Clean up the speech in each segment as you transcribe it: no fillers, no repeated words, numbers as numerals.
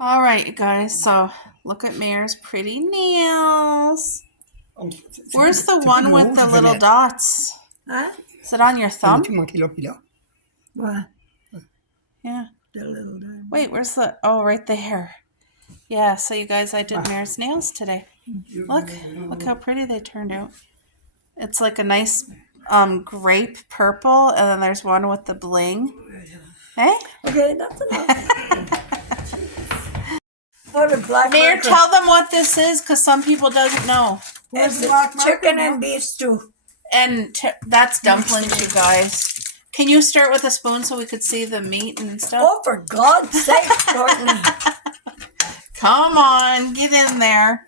All right, you guys. So look at Mare's pretty nails. Where's the one with the little dots? Huh? Is it on your thumb? What? Yeah. The little diamond. Wait, where's the? Oh, right there. Yeah. So you guys, I did Mare's nails today. Look how pretty they turned out. It's like a nice grape purple, and then there's one with the bling. Hey? Okay, that's enough. What a black Mare, marker. tell them what this is, because some people doesn't know. It's chicken and beef stew. And that's dumplings, you guys. Can you start with a spoon so we could see the meat and stuff? Oh, for God's sake, Courtney. Come on, get in there.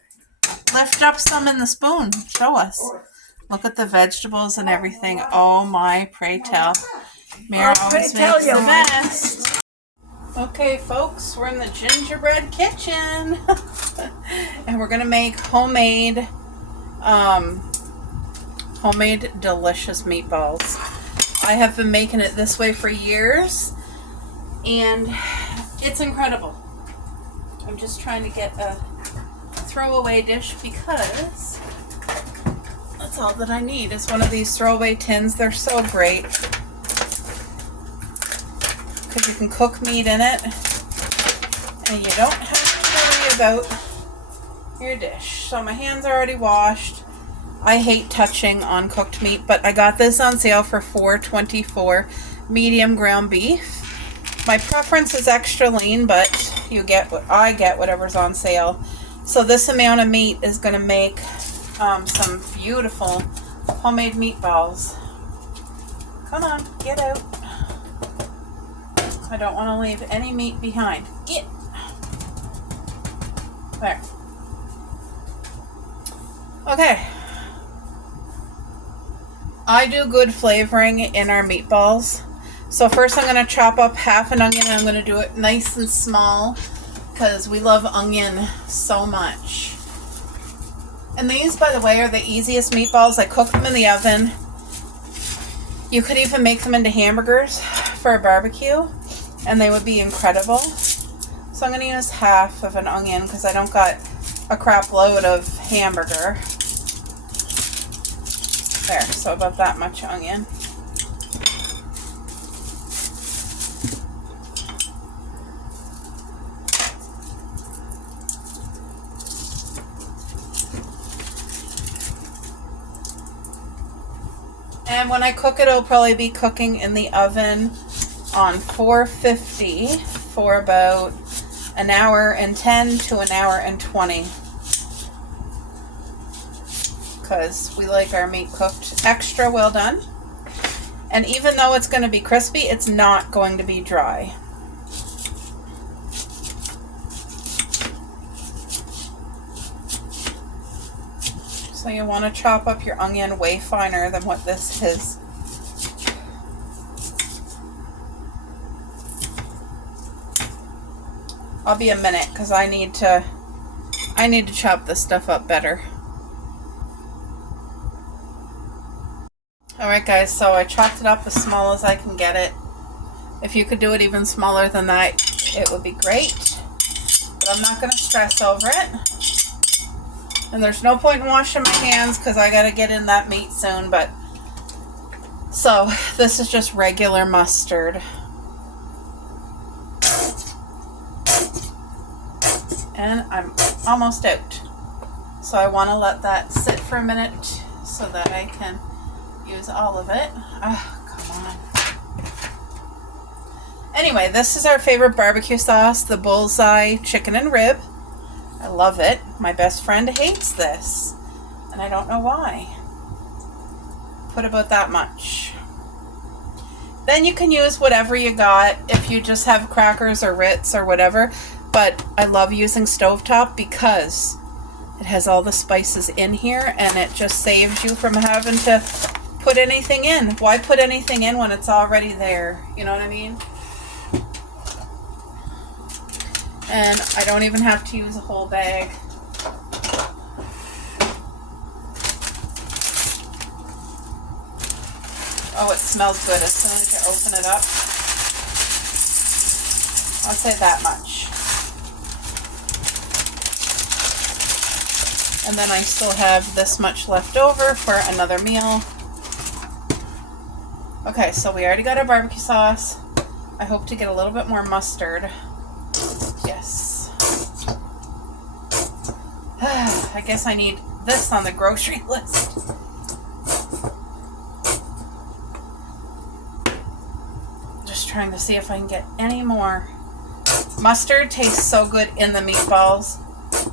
Lift up some in the spoon. Show us. Look at the vegetables and everything. Oh my, pray tell. Mare always makes the best. Okay, folks, we're in the gingerbread kitchen. And we're going to make homemade delicious meatballs. I have been making it this way for years, and it's incredible. I'm just trying to get a throwaway dish because that's all that I need is one of these throwaway tins. They're so great because you can cook meat in it and you don't have to worry about your dish. So my hands are already washed. I hate touching uncooked meat, but I got this on sale for $4.24, medium ground beef. My preference is extra lean, but I get whatever's on sale. So this amount of meat is going to make some beautiful homemade meatballs. Come on, get out. I don't want to leave any meat behind. Get. There. Okay. I do good flavoring in our meatballs. So first I'm going to chop up half an onion, and I'm going to do it nice and small because we love onion so much. And these, by the way, are the easiest meatballs. I cook them in the oven. You could even make them into hamburgers for a barbecue, and they would be incredible. So I'm going to use half of an onion because I don't got a crap load of hamburger. There, so about that much onion. And when I cook it, it'll probably be cooking in the oven on 450 for about an hour and 10 to an hour and 20. Because we like our meat cooked extra well done. And even though it's going to be crispy, it's not going to be dry. So you want to chop up your onion way finer than what this is. I'll be a minute because I need to chop this stuff up better. Alright guys, so I chopped it up as small as I can get it. If you could do it even smaller than that, it would be great. But I'm not going to stress over it. And there's no point in washing my hands because I got to get in that meat soon. But so this is just regular mustard. And I'm almost out. So I want to let that sit for a minute so that I can use all of it. Oh, come on. Anyway, this is our favorite barbecue sauce, the Bullseye chicken and rib. I love it. My best friend hates this, and I don't know why. Put about that much. Then you can use whatever you got if you just have crackers or Ritz or whatever, but I love using stovetop because it has all the spices in here and it just saves you from having to put anything in. Why put anything in when it's already there? You know what I mean? And I don't even have to use a whole bag. Oh, it smells good as soon as you open it up. I'll say that much. And then I still have this much left over for another meal. Okay, so we already got our barbecue sauce. I hope to get a little bit more mustard. Yes. I guess I need this on the grocery list. Just trying to see if I can get any more. Mustard tastes so good in the meatballs.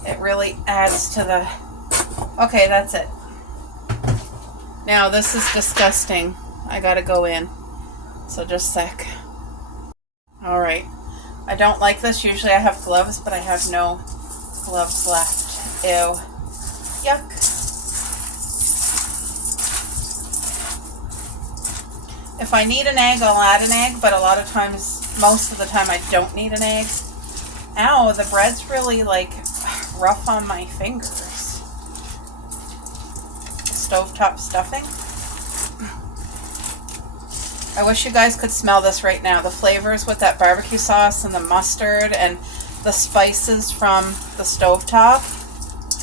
It really adds to the... Okay, that's it. Now, this is disgusting. I gotta go in. So just a sec. Alright. I don't like this. Usually I have gloves, but I have no gloves left. Ew. Yuck. If I need an egg, I'll add an egg, but a lot of times, most of the time, I don't need an egg. Ow, the bread's really, like, rough on my fingers. Stovetop stuffing. I wish you guys could smell this right now. The flavors with that barbecue sauce and the mustard and the spices from the stovetop.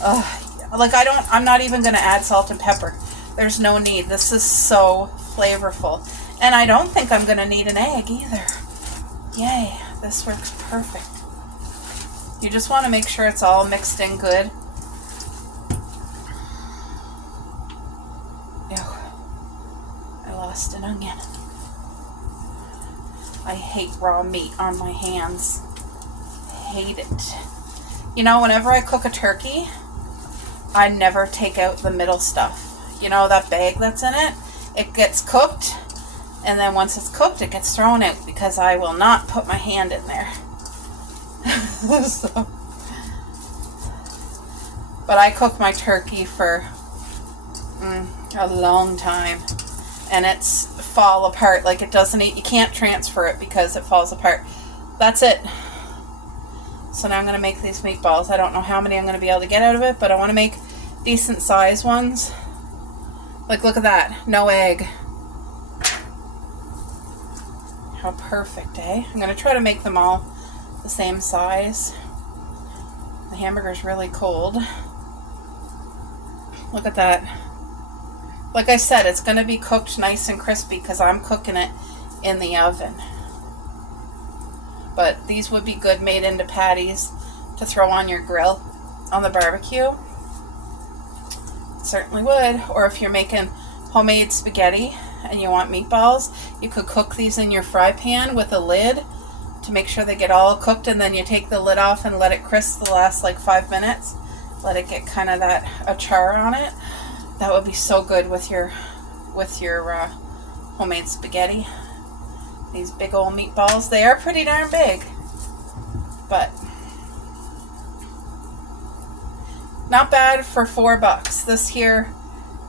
Ugh. Like, I'm not even going to add salt and pepper. There's no need. This is so flavorful. And I don't think I'm going to need an egg either. Yay. This works perfect. You just want to make sure it's all mixed in good. Ew. I lost an onion. I hate raw meat on my hands. Hate it. You know, whenever I cook a turkey, I never take out the middle stuff. You know, that bag that's in it? It gets cooked, and then once it's cooked, it gets thrown out because I will not put my hand in there. So, but I cook my turkey for a long time, and it's fall apart. Like, it doesn't eat. You can't transfer it because it falls apart. That's it. So now I'm going to make these meatballs. I don't know how many I'm going to be able to get out of it, but I want to make decent size ones. Like, look at that. No egg. How perfect, eh? I'm going to try to make them all the same size. The hamburger's really cold. Look at that. Like I said, it's going to be cooked nice and crispy because I'm cooking it in the oven. But these would be good made into patties to throw on your grill on the barbecue. Certainly would. Or if you're making homemade spaghetti and you want meatballs, you could cook these in your fry pan with a lid to make sure they get all cooked, and then you take the lid off and let it crisp the last like 5 minutes. Let it get kind of a char on it. That would be so good with your homemade spaghetti. These big old meatballs, they are pretty darn big, but not bad for $4. This here,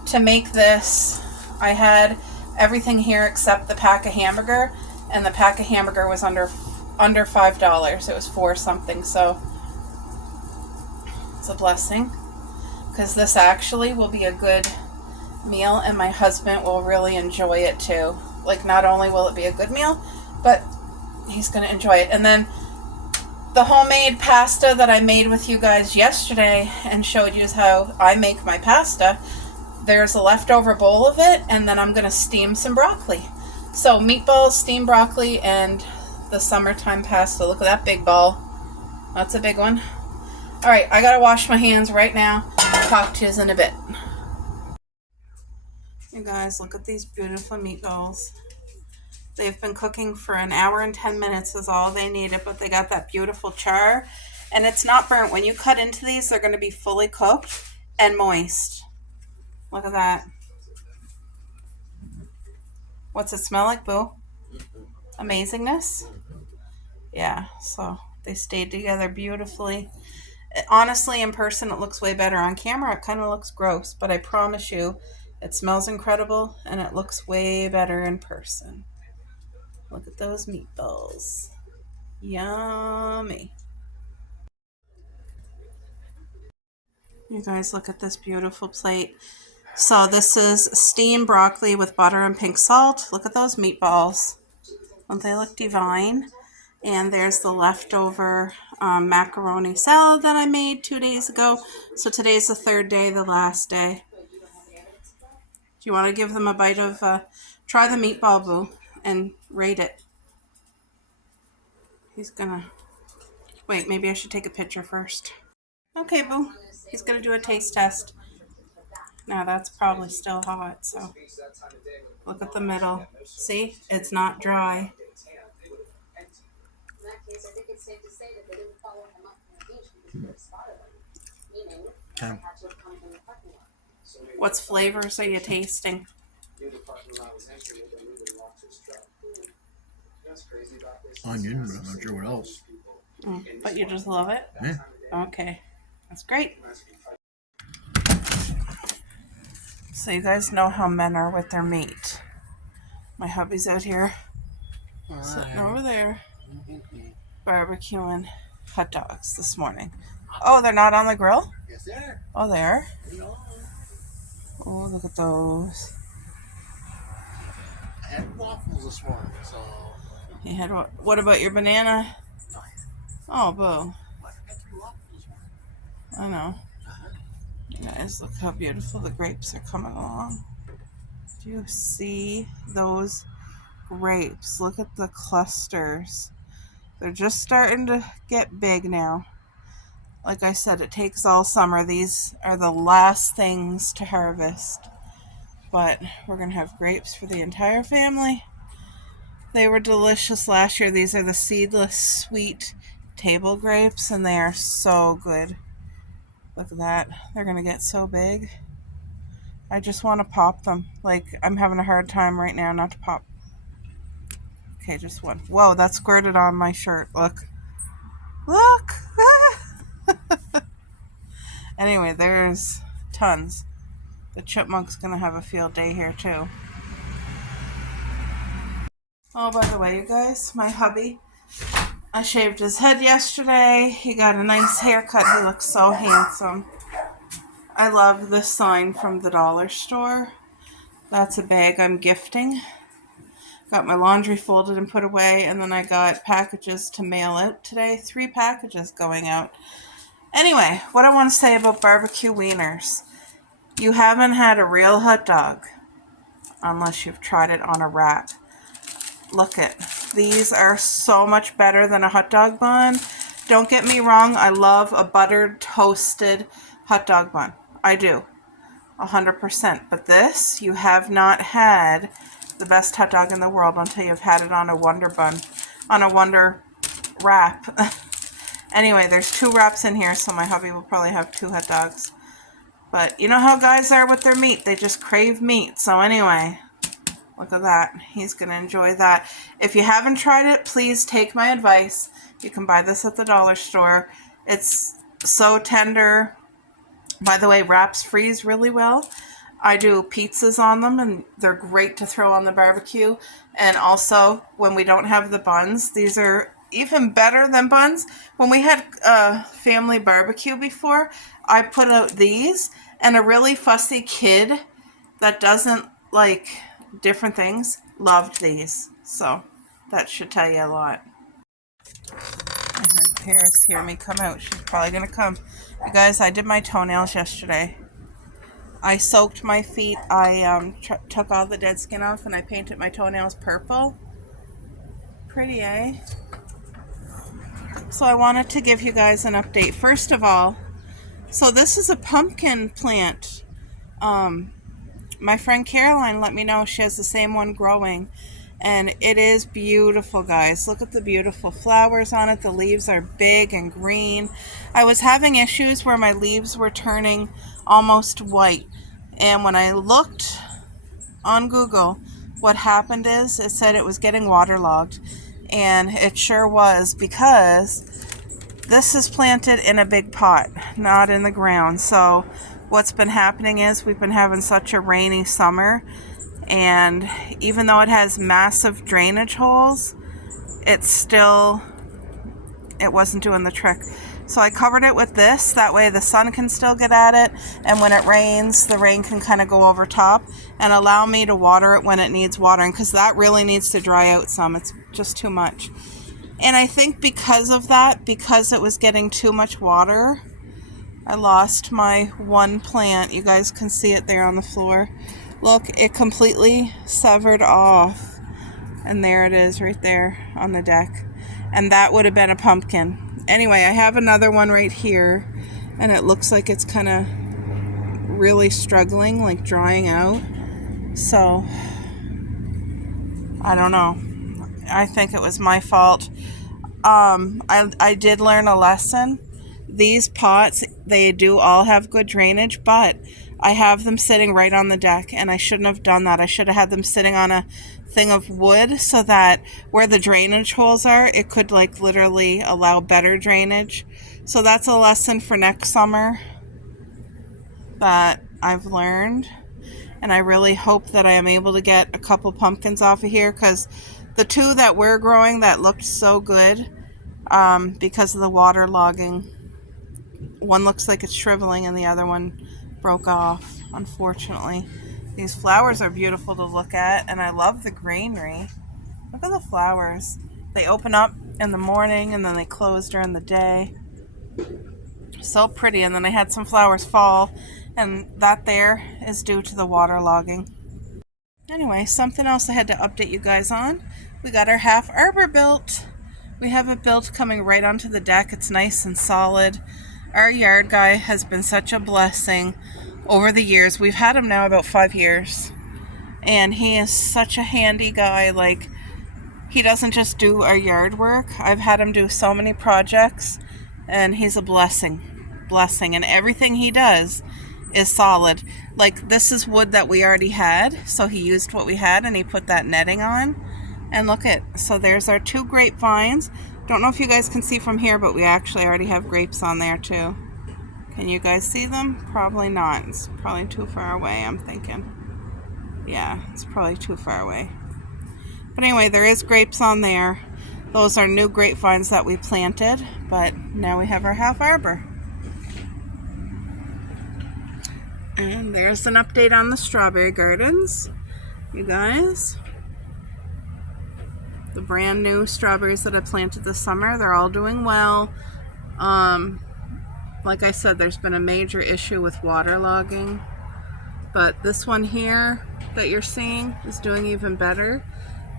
to make this, I had everything here except the pack of hamburger, and the pack of hamburger was under $5. It was $4 something, so it's a blessing, because this actually will be a good meal, and my husband will really enjoy it too. Like, not only will it be a good meal, but he's going to enjoy it. And then the homemade pasta that I made with you guys yesterday and showed you how I make my pasta, there's a leftover bowl of it, and then I'm going to steam some broccoli. So meatballs, steamed broccoli, and the summertime pasta. Look at that big ball. That's a big one. All right, I got to wash my hands right now. I'll talk to you in a bit. You guys, look at these beautiful meatballs. They've been cooking for 1 hour and 10 minutes is all they needed, but they got that beautiful char, and it's not burnt. When you cut into these, they're going to be fully cooked and moist. Look at that. What's it smell like, Boo? Amazingness? Yeah, so they stayed together beautifully. Honestly, in person, it looks way better. On camera, it kind of looks gross, but I promise you, it smells incredible, and it looks way better in person. Look at those meatballs. Yummy. You guys, look at this beautiful plate. So this is steamed broccoli with butter and pink salt. Look at those meatballs. Don't they look divine? And there's the leftover macaroni salad that I made 2 days ago. So today's the third day, the last day. Do you want to give them a bite of, try the meatball, Boo, and rate it. He's gonna, wait, maybe I should take a picture first. Okay, Boo, he's gonna do a taste test. Now that's probably still hot, so look at the middle. See, it's not dry. Okay. What flavors are you tasting? Onion, but I'm not sure what else. But you just love it? Yeah. Okay, that's great. So you guys know how men are with their meat. My hubby's out here sitting over there barbecuing hot dogs this morning. Oh, they're not on the grill? Yes, sir. Oh, they are? Oh, look at those. I had waffles this morning, so. You had what about your banana? Oh, Boo. I had 3 waffles this morning. I know. You guys, look how beautiful the grapes are coming along. Do you see those grapes? Look at the clusters. They're just starting to get big now. Like I said, it takes all summer. These are the last things to harvest. But we're going to have grapes for the entire family. They were delicious last year. These are the seedless sweet table grapes, and they are so good. Look at that. They're going to get so big. I just want to pop them. Like, I'm having a hard time right now not to pop. Okay, just one. Whoa, that squirted on my shirt. Look. Look! Anyway, there's tons. The chipmunk's going to have a field day here, too. Oh, by the way, you guys, my hubby, I shaved his head yesterday. He got a nice haircut. He looks so handsome. I love this sign from the dollar store. That's a bag I'm gifting. Got my laundry folded and put away, and then I got packages to mail out today. 3 packages going out. Anyway, what I want to say about barbecue wieners. You haven't had a real hot dog unless you've tried it on a wrap. Look at these are so much better than a hot dog bun. Don't get me wrong, I love a buttered, toasted hot dog bun. I do, 100%. But this, you have not had the best hot dog in the world until you've had it on a Wonder bun, on a Wonder wrap. Anyway, there's 2 wraps in here, so my hubby will probably have 2 hot dogs. But you know how guys are with their meat. They just crave meat. So anyway, look at that. He's going to enjoy that. If you haven't tried it, please take my advice. You can buy this at the dollar store. It's so tender. By the way, wraps freeze really well. I do pizzas on them, and they're great to throw on the barbecue. And also, when we don't have the buns, these are even better than buns. When we had family barbecue before, I put out these, and a really fussy kid that doesn't like different things loved these. So that should tell you a lot. I heard Paris hear me come out. She's probably going to come. You guys, I did my toenails yesterday. I soaked my feet. I took all the dead skin off, and I painted my toenails purple. Pretty, eh? So I wanted to give you guys an update. First of all, so this is a pumpkin plant. My friend Caroline let me know she has the same one growing. And it is beautiful, guys. Look at the beautiful flowers on it. The leaves are big and green. I was having issues where my leaves were turning almost white. And when I looked on Google, what happened is it said it was getting waterlogged. And it sure was, because this is planted in a big pot, not in the ground. So what's been happening is we've been having such a rainy summer, and even though it has massive drainage holes, it wasn't doing the trick. So I covered it with this, that way the sun can still get at it, and when it rains, the rain can kind of go over top and allow me to water it when it needs watering, because that really needs to dry out some. It's just too much. And I think because of that, because it was getting too much water, I lost my one plant. You guys can see it there on the floor. Look, it completely severed off. And there it is right there on the deck. And that would have been a pumpkin. Anyway, I have another one right here. And it looks like it's kind of really struggling, like drying out. So, I don't know. I think it was my fault. I did learn a lesson. These pots, they do all have good drainage, but I have them sitting right on the deck, and I shouldn't have done that. I should have had them sitting on a thing of wood so that where the drainage holes are, it could like literally allow better drainage. So that's a lesson for next summer that I've learned. And I really hope that I am able to get a couple pumpkins off of here, because the two that we're growing that looked so good, because of the water logging, one looks like it's shriveling and the other one broke off, unfortunately. These flowers are beautiful to look at, and I love the greenery. Look at the flowers. They open up in the morning and then they close during the day. So pretty. And then I had some flowers fall, and that there is due to the water logging. Anyway, something else I had to update you guys on. We got our half arbor built. We have it built coming right onto the deck. It's nice and solid. Our yard guy has been such a blessing over the years. We've had him now about 5 years. And he is such a handy guy. Like, he doesn't just do our yard work. I've had him do so many projects, and he's a blessing. And everything he does is solid. Like, this is wood that we already had, so he used what we had and he put that netting on. And look so there's our 2 grapevines. Don't know if you guys can see from here, but we actually already have grapes on there too. Can you guys see them? Probably not. It's probably too far away, I'm thinking. Yeah, it's probably too far away. But anyway, there is grapes on there. Those are new grapevines that we planted, but now we have our half arbor. And there's an update on the strawberry gardens, you guys. The brand new strawberries that I planted this summer, they're all doing well. Like I said, there's been a major issue with water logging. But this one here that you're seeing is doing even better.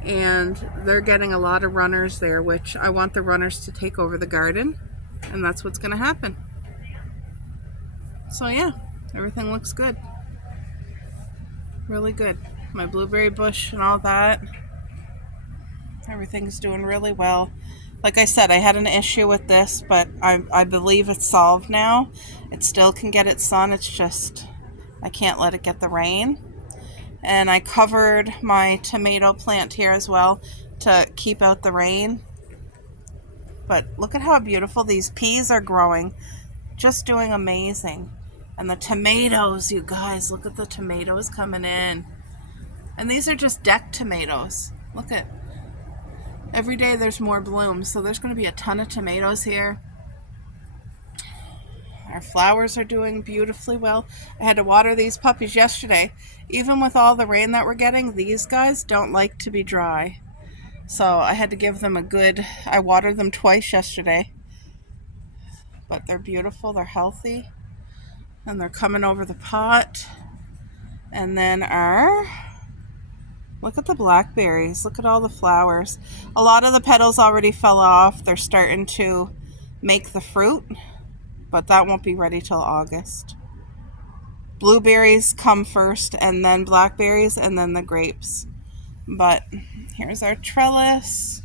And they're getting a lot of runners there, which I want the runners to take over the garden. And that's what's going to happen. So yeah, everything looks good. Really good. My blueberry bush and all that. Everything's doing really well. Like I said, I had an issue with this, but I believe it's solved now. It still can get its sun. It's just, I can't let it get the rain. And I covered my tomato plant here as well to keep out the rain. But look at how beautiful these peas are growing. Just doing amazing. And the tomatoes, you guys, look at the tomatoes coming in. And these are just deck tomatoes. Look at, every day there's more blooms, so there's going to be a ton of tomatoes here. Our flowers are doing beautifully well. I had to water these puppies yesterday. Even with all the rain that we're getting, these guys don't like to be dry. So I had to give them I watered them twice yesterday. But they're beautiful, they're healthy. And they're coming over the pot. And then look at the blackberries. Look at all the flowers. A lot of the petals already fell off. They're starting to make the fruit, but that won't be ready till August. Blueberries come first, and then blackberries, and then the grapes. But here's our trellis.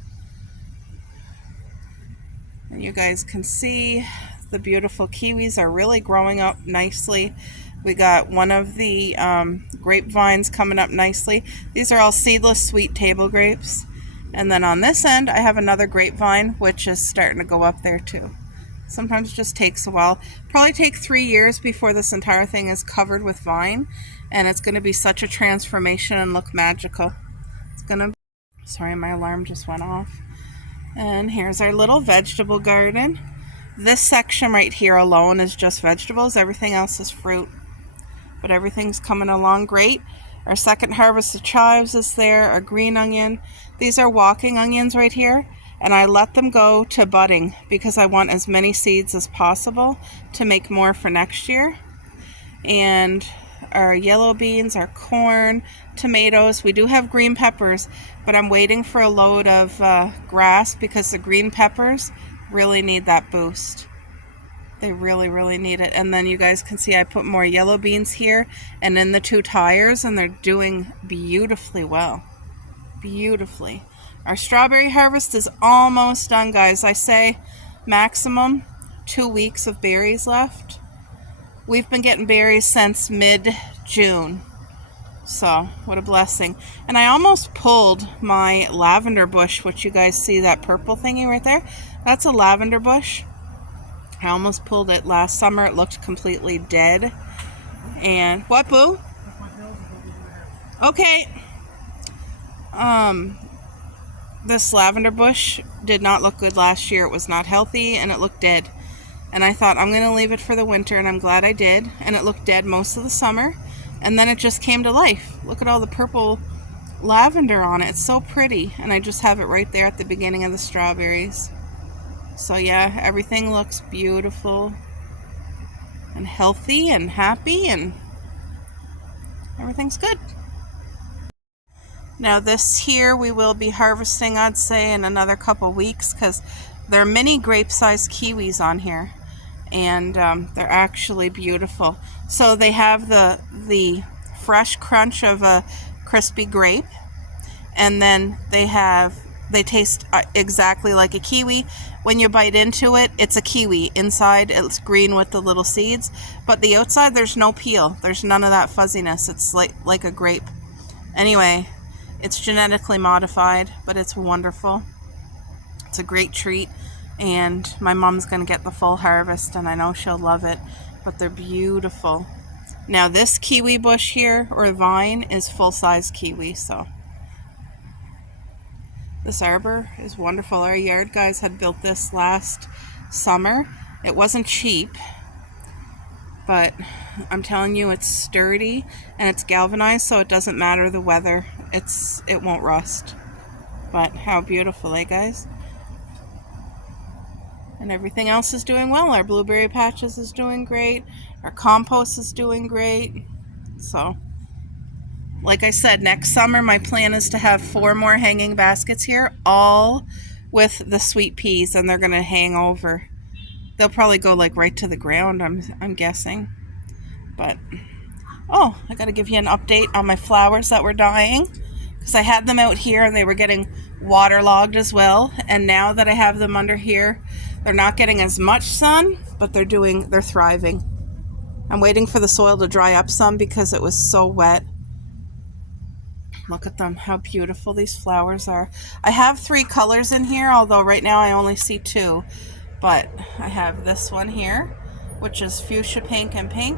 And you guys can see the beautiful kiwis are really growing up nicely. We got one of the grapevines coming up nicely. These are all seedless sweet table grapes. And then on this end, I have another grapevine, which is starting to go up there too. Sometimes it just takes a while. Probably take 3 years before this entire thing is covered with vine. And it's going to be such a transformation and look magical. It's going to... Sorry, my alarm just went off. And here's our little vegetable garden. This section right here alone is just vegetables. Everything else is fruit. But everything's coming along great. Our second harvest of chives is there, our green onion. These are walking onions right here. and I let them go to budding because I want as many seeds as possible to make more for next year. And our yellow beans, our corn, tomatoes. We do have green peppers, but I'm waiting for a load of grass because the green peppers really need that boost. They really, really need it. And then you guys can see I put more yellow beans here and in the 2 tires, and they're doing beautifully well. Beautifully. Our strawberry harvest is almost done, guys. I say maximum 2 weeks of berries left. We've been getting berries since mid-June. So, what a blessing. And I almost pulled my lavender bush, which you guys see that purple thingy right there. That's a lavender bush. I almost pulled it last summer. It looked completely dead. And what, Boo? Okay. This lavender bush did not look good last year. It was not healthy and it looked dead. And I thought I'm going to leave it for the winter, and I'm glad I did. And it looked dead most of the summer. And then it just came to life. Look at all the purple lavender on it. It's so pretty. And I just have it right there at the beginning of the strawberries. So yeah, everything looks beautiful and healthy and happy, and everything's good. Now this here we will be harvesting, I'd say, in another couple weeks, because they're mini grape-sized kiwis on here, and they're actually beautiful. So they have the fresh crunch of a crispy grape, and then they taste exactly like a kiwi. When you bite into it, it's a kiwi. Inside, it's green with the little seeds. But the outside, there's no peel. There's none of that fuzziness. It's like a grape. Anyway, it's genetically modified, but it's wonderful. It's a great treat. And my mom's going to get the full harvest, and I know she'll love it. But they're beautiful. Now, this kiwi bush here, or vine, is full-size kiwi, so... This arbor is wonderful. Our yard guys had built this last summer. It wasn't cheap, but I'm telling you, it's sturdy and it's galvanized, so it doesn't matter the weather. It won't rust. But how beautiful, eh, guys? And everything else is doing well. Our blueberry patches is doing great. Our compost is doing great. So... like I said, next summer my plan is to have 4 more hanging baskets here, all with the sweet peas, and they're going to hang over. They'll probably go like right to the ground, I'm guessing. But, oh, I got to give you an update on my flowers that were dying, because I had them out here and they were getting waterlogged as well. And now that I have them under here, they're not getting as much sun, but they're thriving. I'm waiting for the soil to dry up some because it was so wet. Look at them, how beautiful these flowers are. I have 3 colors in here, although right now I only see 2. But I have this one here, which is fuchsia pink and pink.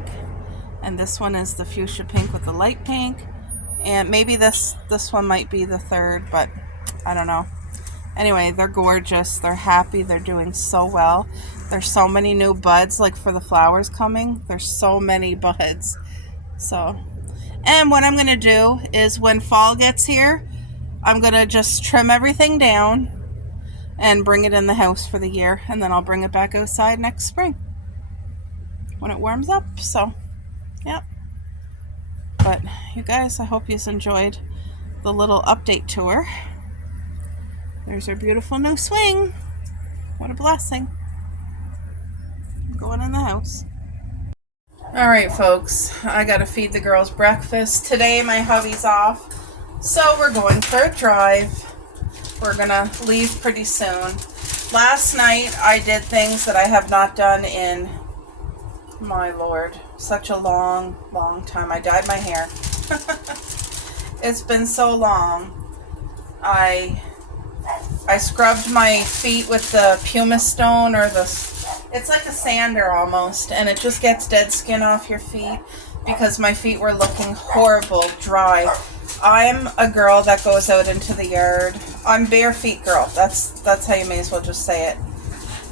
And this one is the fuchsia pink with the light pink. And maybe this one might be the 3rd, but I don't know. Anyway, they're gorgeous. They're happy. They're doing so well. There's so many new buds, like for the flowers coming. There's so many buds. So... and what I'm going to do is when fall gets here, I'm going to just trim everything down and bring it in the house for the year. And then I'll bring it back outside next spring when it warms up. So, yeah. But you guys, I hope you enjoyed the little update tour. There's our beautiful new swing. What a blessing. I'm going in the house. All right, folks, I got to feed the girls breakfast. Today, my hubby's off, so we're going for a drive. We're going to leave pretty soon. Last night, I did things that I have not done in, my Lord, such a long, long time. I dyed my hair. It's been so long. I scrubbed my feet with the pumice stone, or it's like a sander almost, and it just gets dead skin off your feet because my feet were looking horrible, dry. I'm a girl that goes out into the yard. I'm bare feet girl. That's how you may as well just say it.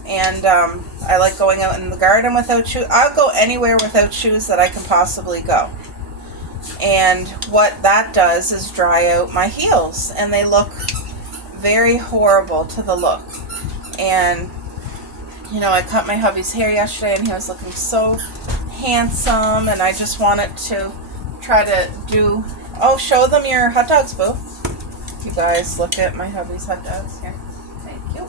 And I like going out in the garden without shoes. I'll go anywhere without shoes that I can possibly go. And what that does is dry out my heels, and they look very horrible to the look. And, you know, I cut my hubby's hair yesterday and he was looking so handsome, and I just wanted to try to do... Oh, show them your hot dogs, boo. You guys, look at my hubby's hot dogs here. Thank you.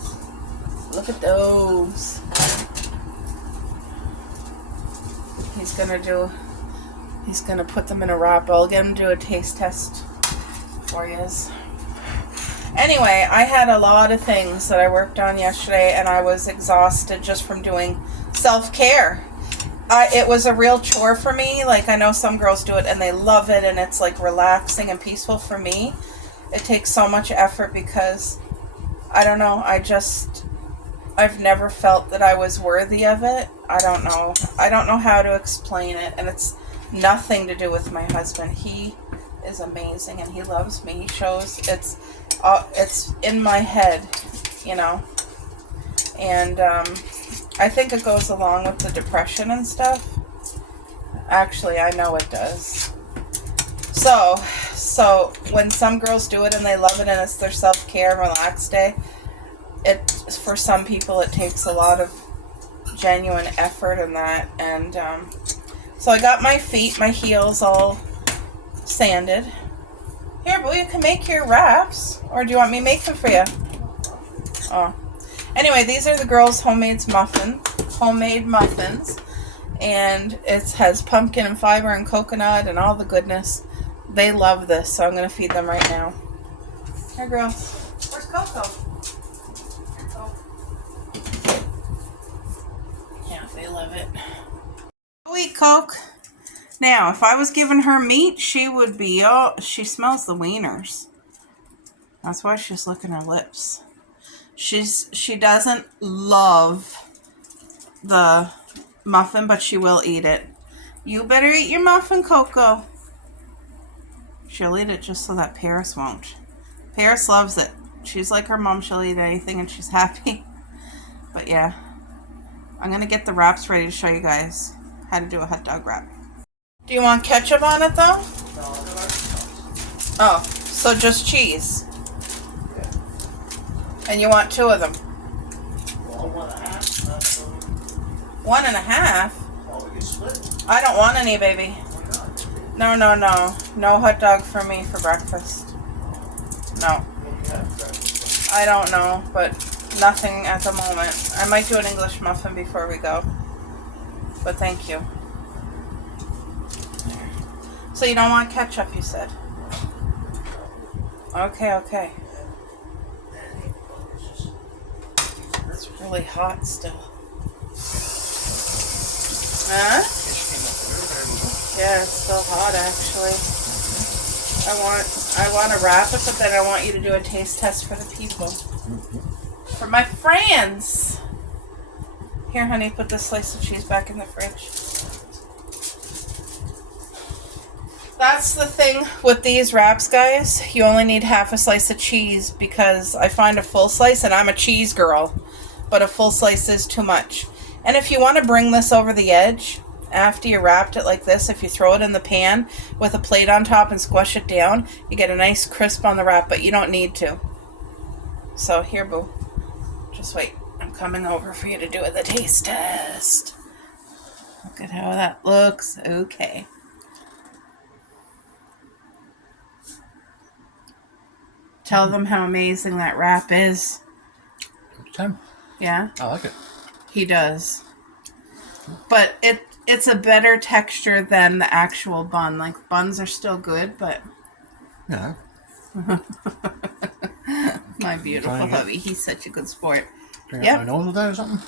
Look at those. He's gonna put them in a wrap. I'll get him to do a taste test for yous. Anyway, I had a lot of things that I worked on yesterday, and I was exhausted just from doing self-care. It was a real chore for me. Like, I know some girls do it and they love it and it's like relaxing and peaceful. For me, it takes so much effort because, I don't know, I've never felt that I was worthy of it. I don't know how to explain it, and it's nothing to do with my husband. He is amazing and he loves me. He shows it's in my head, you know, and I think it goes along with the depression and stuff. Actually, I know it does. So when some girls do it and they love it and it's their self-care and relax day, for some people it takes a lot of genuine effort in that. And so I got my heels all sanded. Here, boo, you can make your wraps, or do you want me to make them for you? Oh. Anyway, these are the girls' homemade muffins, and it has pumpkin and fiber and coconut and all the goodness. They love this, so I'm going to feed them right now. Here, girls. Where's Coco? Here, Coco. Yeah, they love it. Go eat, Coke. Now, if I was giving her meat, she would be, she smells the wieners. That's why she's licking her lips. She doesn't love the muffin, but she will eat it. You better eat your muffin, Coco. She'll eat it just so that Paris won't. Paris loves it. She's like her mom. She'll eat anything and she's happy. But yeah, I'm going to get the wraps ready to show you guys how to do a hot dog wrap. Do you want ketchup on it though? Oh, so just cheese. And you want 2 of them? Well, 1.5. 1.5? Oh, you split? I don't want any, baby. No. No hot dog for me for breakfast. No. I don't know, but nothing at the moment. I might do an English muffin before we go. But thank you. So you don't want ketchup, you said? Okay. It's really hot still. Huh? Yeah, it's still hot actually. I want to wrap it, but then I want you to do a taste test for the people. For my friends. Here, honey, put this slice of cheese back in the fridge. That's the thing with these wraps, guys. You only need half a slice of cheese because I find a full slice, and I'm a cheese girl, but a full slice is too much. And if you want to bring this over the edge, after you wrapped it like this, if you throw it in the pan with a plate on top and squash it down, you get a nice crisp on the wrap, but you don't need to. So here, boo. Just wait. I'm coming over for you to do the taste test. Look at how that looks. Okay. Tell them how amazing that wrap is. Time. Yeah? I like it. He does. But it's a better texture than the actual bun. Like, buns are still good, but... Yeah. My beautiful hubby. He's such a good sport. Drink Yep. my nose with that or something?